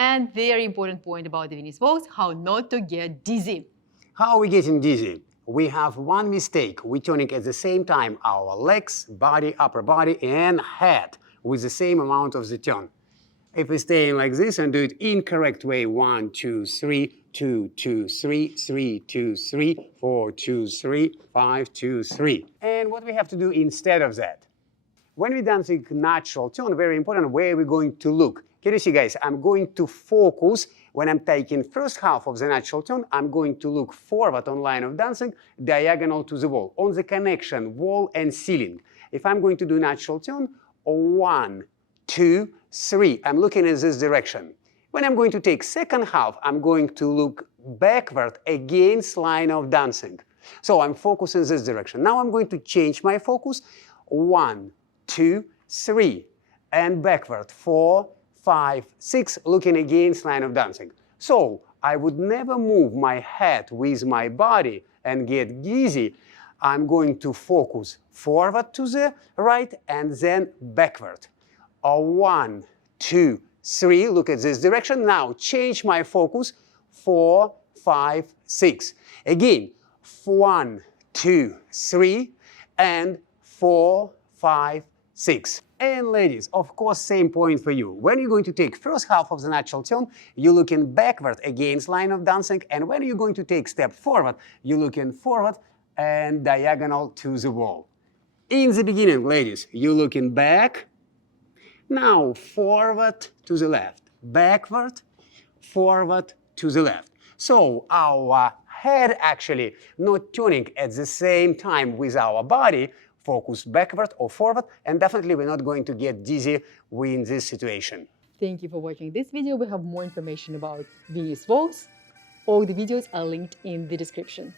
And very important point about the Viennese Waltz, how not to get dizzy. How are we getting dizzy? We have one mistake. We're turning at the same time our legs, body, upper body, and head with the same amount of the turn. If we're staying like this and do it incorrect way, 1, 2, 3, 2, 2, 3, 3, 2, 3, 4, 2, 3, 5, 2, 3. And what we have to do instead of that? When we're dancing natural turn, very important, where we're going to look. Can you see, guys? I'm going to focus. When I'm taking first half of the natural turn, I'm going to look forward on line of dancing, diagonal to the wall, on the connection, wall and ceiling. If I'm going to do natural turn, 1, 2, 3, I'm looking in this direction. When I'm going to take second half, I'm going to look backward against line of dancing. So I'm focusing this direction. Now I'm going to change my focus, 1, 2, 3, and backward, 4, 5, 6, looking against line of dancing. So I would never move my head with my body and get dizzy. I'm going to focus forward to the right and then backward. 1, 2, 3, look at this direction. Now change my focus, 4, 5, 6. Again, 1, 2, 3, and 4, 5, 6. And ladies, of course, same point for you. When you're going to take first half of the natural turn, you're looking backward against line of dancing, and when you're going to take step forward, you're looking forward and diagonal to the wall. In the beginning, ladies, you're looking back, now forward to the left, backward, forward to the left. So our head actually not turning at the same time with our body, focus backward or forward, and definitely we're not going to get dizzy in this situation. Thank you for watching this video. We have more information about Viennese Waltz. All the videos are linked in the description.